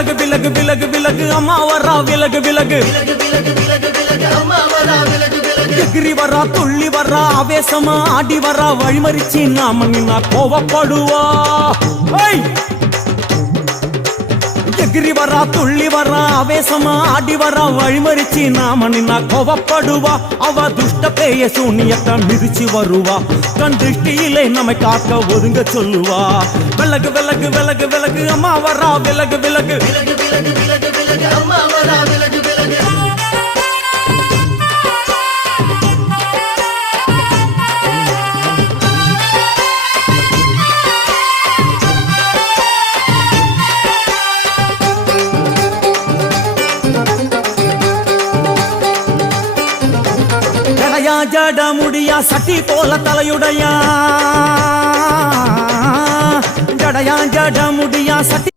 விலகு விலகு விலகு விலகு அம்மா வரா விலகு விலகு எகிரி வரா துள்ளி வரா ஆவேசமா ஆடி வரா வழிமறிச்சு நாம நின்னா கோவப்படுவா எகிரி வரா துள்ளி வரா ஆவேசமா ஆடி வரா வழிமறிச்சு நாம நின்னா கோவப்படுவா அவ துஷ்ட பேய சூனியத்தை மிதிச்சு வருவா கண் திருஷ்டியிலே நம்மை காக்க ஒதுங்க சொல்லுவா விலகு விலகு விலகு விலகு அம்மா வரா விலகு விலகு அம்மா வரா விலகு விலகு ஜட முடியா சட்டி போல தலையுடையா ஜடையா ஜட முடியா சட்டி